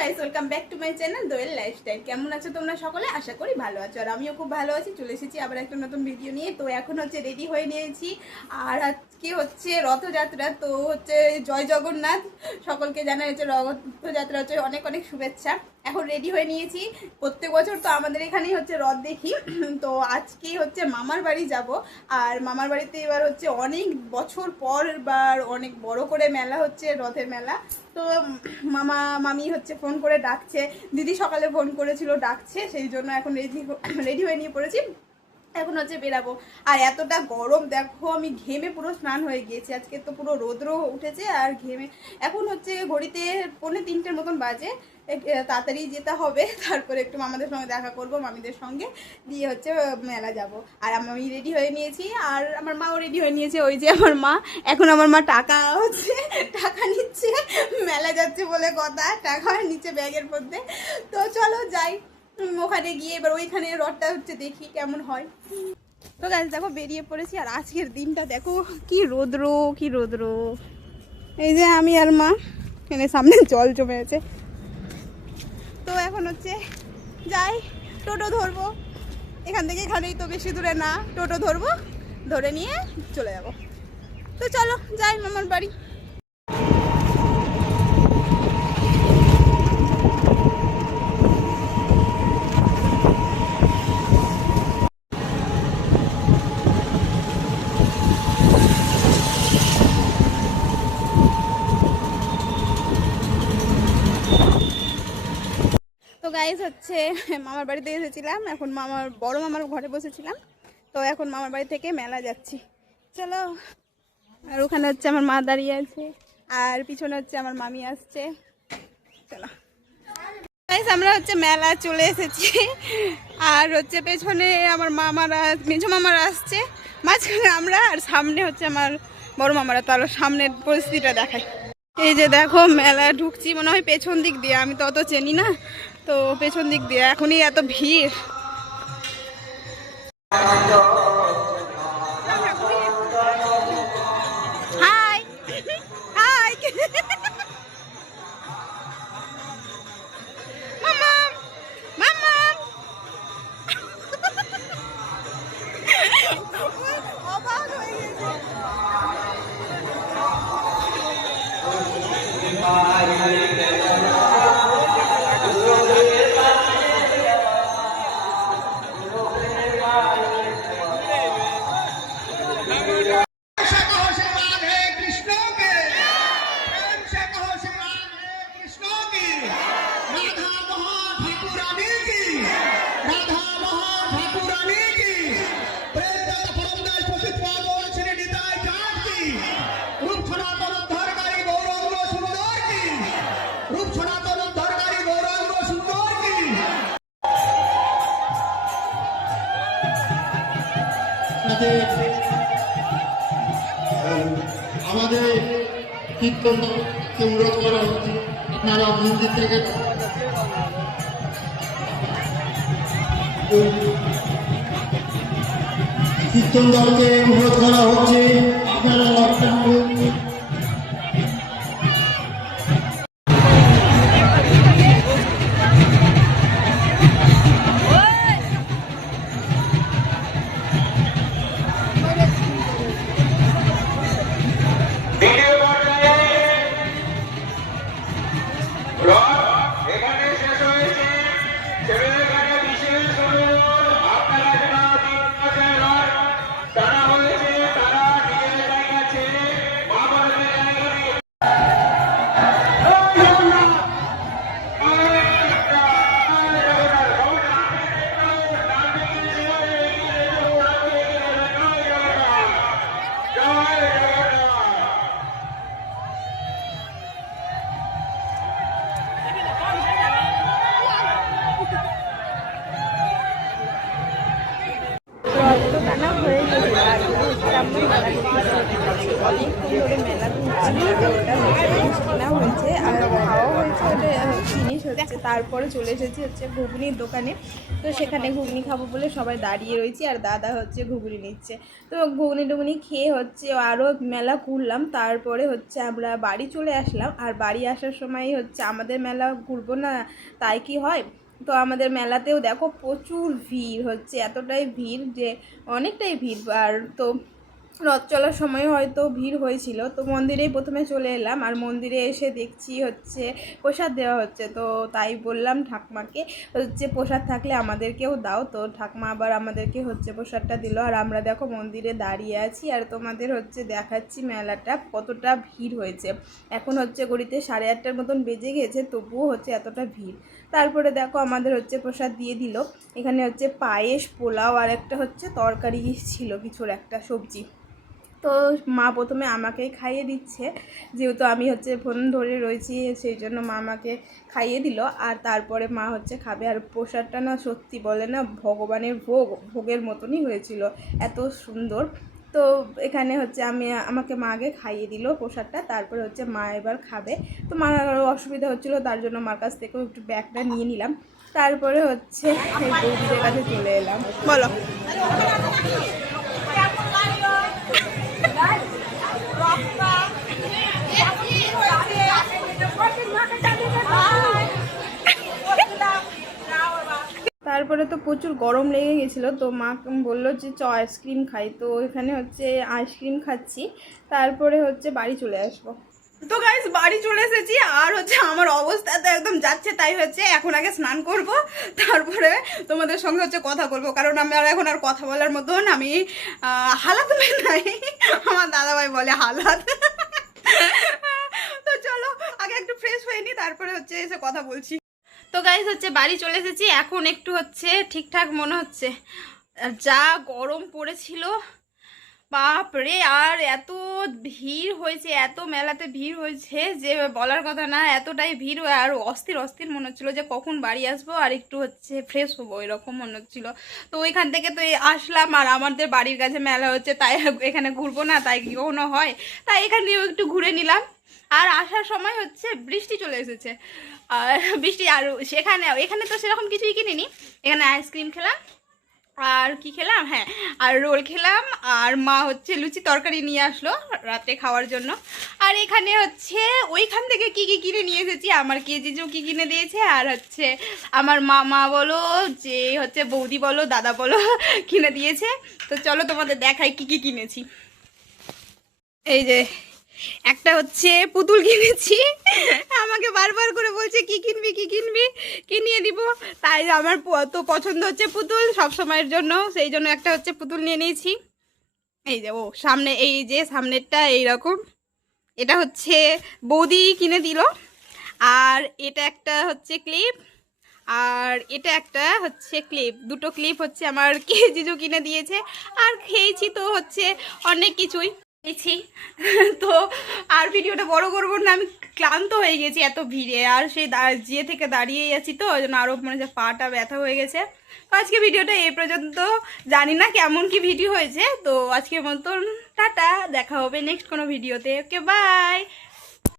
Guys, welcome back to my channel Doyel lifestyle. কেমন আছো তোমরা সকলে? আশা করি ভালো আছো, আর আমিও খুব ভালো আছি। চলে এসেছি আবার একটা নতুন ভিডিও নিয়ে। তো এখন হচ্ছে রেডি হয়ে নিয়েছি, আর আজকে হচ্ছে রথযাত্রা। তো হচ্ছে জয় জগন্নাথ, সকলকে জানাই হচ্ছে রথযাত্রা হচ্ছে অনেক অনেক শুভেচ্ছা। এখন রেডি হয়ে নিয়েছি। প্রত্যেক বছর তো আমাদের এখানেই হচ্ছে রথ দেখি। তো আজকেই হচ্ছে মামার বাড়ি যাব, আর মামার বাড়িতে এবার হচ্ছে অনেক বছর পর এবার অনেক বড় করে মেলা হচ্ছে, রথের মেলা। তো মামা মামি হচ্ছে ফোন করে ডাকছে, দিদি সকালে ফোন করেছিল ডাকছে, সেই জন্য এখন রেডি হয়ে নিয়ে পড়েছি। এখন হচ্ছে বেরাবো। আর এতটা গরম দেখো, আমি ঘেমে পুরো স্নান হয়ে গিয়েছি। আজকে তো পুরো রৌদ্র উঠেছে আর ঘেমে। এখন হচ্ছে ঘড়িতে 2:45 মতন বাজে। তাড়াতাড়ি যেতে হবে, তারপরে একটু মামাদের সঙ্গে দেখা করব, মামিদের সঙ্গে দিয়ে হচ্ছে মেলা যাব। আর আমি রেডি হয়ে নিয়েছি, আর আমার মাও রেডি হয়ে নিয়েছে। ওই যে আমার মা, এখন আমার মা টাকা নিচ্ছে, মেলা যাচ্ছে বলে কথা, টাকা নিচ্ছে ব্যাগের মধ্যে। তো চলো যাই ওখানে গিয়ে এবার ওইখানে রথটা হচ্ছে দেখি কেমন হয়। তো গাছ দেখো বেরিয়ে পড়েছি, আর আজকের দিনটা দেখো কি রৌদ্র, কি রৌদ্র। এই যে আমি আর মা, এখানে সামনে জল জমে আছে। তো এখন হচ্ছে যাই, টোটো ধরবো। এখান থেকে এখানেই তো, বেশি দূরে না। টোটো ধরবো, ধরে নিয়ে চলে যাব। তো চলো যাই মামার বাড়ি। তো গাইস হচ্ছে মামার বাড়িতে এসেছিলাম, এখন বড় মামার ঘরে বসেছিলাম। তো এখন মামার বাড়ি থেকে মেলা যাচ্ছি, চলো। আর ওখানে হচ্ছে আমার মা দাঁড়িয়ে আছে, আর পিছনে হচ্ছে আমার মামি আসছে, চলো গাইস। আমরা হচ্ছে মেলা চলে এসেছি, আর হচ্ছে পেছনে আমার মামারা, মেঝো মামারা আসছে, মাঝখানে আমরা, আর সামনে হচ্ছে আমার বড় মামারা। তাহলে সামনের পরিস্থিতিটা দেখাই। এই যে দেখো মেলা ঢুকছি, মনে হয় পেছন দিক দিয়ে, আমি তো অত চিনি না, তো পেছন দিক দিয়ে। এখনই এত ভিড়। হাই হাই মামাম মামাম, অবাক হয়ে গেছে। আমাদের কীর্তন দলকে অনুরোধ করা হচ্ছে, আপনারা মন্দির থেকে কীর্তন দলকে অনুরোধ করা হচ্ছে, আপনারা হচ্ছে তারপরে চলে এসেছি হচ্ছে ঘুগনির দোকানে। তো সেখানে ঘুগনি খাবো বলে সবাই দাঁড়িয়ে রয়েছি, আর দাদা হচ্ছে ঘুগনি নিচ্ছে। তো ঘুগনি টুগনি খেয়ে হচ্ছে আরও মেলা ঘুরলাম, তারপরে হচ্ছে আমরা বাড়ি চলে আসলাম। আর বাড়ি আসার সময় হচ্ছে আমাদের মেলা ঘুরবো না তাই কি হয়, তো আমাদের মেলাতেও দেখো প্রচুর ভিড় হচ্ছে, এতটাই ভিড় যে অনেকটাই ভিড়। আর তো রথ চলার সময় হয়তো ভিড় হয়েছিল, তো মন্দিরেই প্রথমে চলে এলাম। আর মন্দিরে এসে দেখছি হচ্ছে প্রসাদ দেওয়া হচ্ছে, তো তাই বললাম ঠাকমাকে হচ্ছে প্রসাদ থাকলে আমাদেরকেও দাও। তো ঠাকমা আবার আমাদেরকে হচ্ছে প্রসাদটা দিল। আর আমরা দেখো মন্দিরে দাঁড়িয়ে আছি আর তোমাদের হচ্ছে দেখাচ্ছি মেলাটা কতটা ভিড় হয়েছে। এখন হচ্ছে ঘড়িতে 8:30টার মতন বেজে গেছে, তবুও হচ্ছে এতটা ভিড়। তারপরে দেখো আমাদের হচ্ছে প্রসাদ দিয়ে দিল। এখানে হচ্ছে পায়েস, পোলাও আর একটা হচ্ছে তরকারি ছিল, কিছুর একটা সবজি। তো মা প্রথমে আমাকেই খাইয়ে দিচ্ছে, যেহেতু আমি হচ্ছে ফোন ধরে রয়েছি সেই জন্য মা আমাকে খাইয়ে দিল। আর তারপরে মা হচ্ছে খাবে। আর প্রসাদটা না সত্যি বলে না ভগবানের ভোগের মতনই হয়েছিল, এত সুন্দর। তো এখানে হচ্ছে আমাকে মা আগে খাইয়ে দিল প্রসাদটা, তারপরে হচ্ছে মা এবার খাবে। তো মার আরও অসুবিধা হচ্ছিলো, তার জন্য মার কাছ থেকেও একটু ব্যাগটা নিয়ে নিলাম। তারপরে হচ্ছে এই বৌদিদের কাছে চলে এলাম। বলো। তারপরে তো প্রচুর গরম লেগে গেছিলো, তো মা বললো যে আইসক্রিম খাই। তো এখানে হচ্ছে আইসক্রিম খাচ্ছি, তারপরে হচ্ছে বাড়ি চলে আসবো। তো গাইস বাড়ি চলে এসেছি, আর হচ্ছে আমার অবস্থা তো একদম যাচ্ছে তাই হচ্ছে এখন আগে স্নান করব, তারপরে তোমাদের সঙ্গে হচ্ছে কথা বলবো, কারণ আমি আর এখন আর কথা বলার মতন আমি হালাত নাই, আমার দাদাভাই বলে হালাত। তো চলো আগে একটু ফ্রেশ হয়ে নি, তারপরে হচ্ছে এসে কথা বলছি। তো গাইস হচ্ছে বাড়ি চলে এসেছি, এখন একটু হচ্ছে ঠিকঠাক মনে হচ্ছে। যা গরম পড়েছিল বাপরে, আর এত ভিড় হয়েছে, এত মেলাতে ভিড় হয়েছে যে বলার কথা না, এতটাই ভিড়। আর অস্থির অস্থির মনে হচ্ছিল যে কখন বাড়ি আসবো আর একটু হচ্ছে ফ্রেশ হবো, এরকম মনে হচ্ছিল। তো ওইখান থেকে তো আসলাম, আর আমাদের বাড়ির কাছে মেলা হচ্ছে তাই এখানে ঘুরবো না তাই কি কখনো হয়, তাই এখানেও একটু ঘুরে নিলাম। আর আসার সময় হচ্ছে বৃষ্টি চলে এসেছে, আর বৃষ্টি। আর এখানে তো সেরকম কিছুই কিনিনি, এখানে আইসক্রিম খেলাম আর কি খেলাম, হ্যাঁ আর রোল খেলাম। আর মা হচ্ছে লুচি তরকারি নিয়ে আসলো রাতে খাওয়ার জন্য। আর এখানে হচ্ছে ওইখান থেকে কি কি কিনে নিয়ে এসেছি, আমার কেজিজু কি কিনে দিয়েছে, আর হচ্ছে আমার মা বলো যে হচ্ছে বৌদি বলো দাদা বলো কিনে দিয়েছে। তো চলো তোমাদের দেখাই কি কি কিনেছি। এই যে একটা হচ্ছে পুতুল কিনেছি, আমাকে বারবার করে বলছে কি কিনবি কি কিনবি, কিনিয়ে দিব। তাই আমার তো পছন্দ হচ্ছে পুতুল সব সময়ের জন্য, সেই জন্য একটা হচ্ছে পুতুল নিয়ে নিয়েছি। এই যে ও সামনে, এই যে সামনেরটা এইরকম, এটা হচ্ছে বৌদি কিনে দিল। আর এটা একটা হচ্ছে ক্লিপ, আর এটা একটা হচ্ছে ক্লিপ, দুটো ক্লিপ হচ্ছে আমার জিজু কিনে দিয়েছে। আর খেয়েছি তো হচ্ছে অনেক কিছুই খেয়েছি। তো আর ভিডিওটা বড় করবো না, আমি ক্লান্ত হয়ে গেছি এত ভিড়ে, আর সেই জিয়ে থেকে দাঁড়িয়েই আছি, তো ওই জন্য আরও মনে হচ্ছে পাটা ব্যথা হয়ে গেছে। তো আজকে ভিডিওটা এই পর্যন্ত, জানি না কেমন কি ভিডিও হয়েছে। তো আজকের মতন টাটা, দেখা হবে নেক্সট কোনো ভিডিওতে। Okay bye.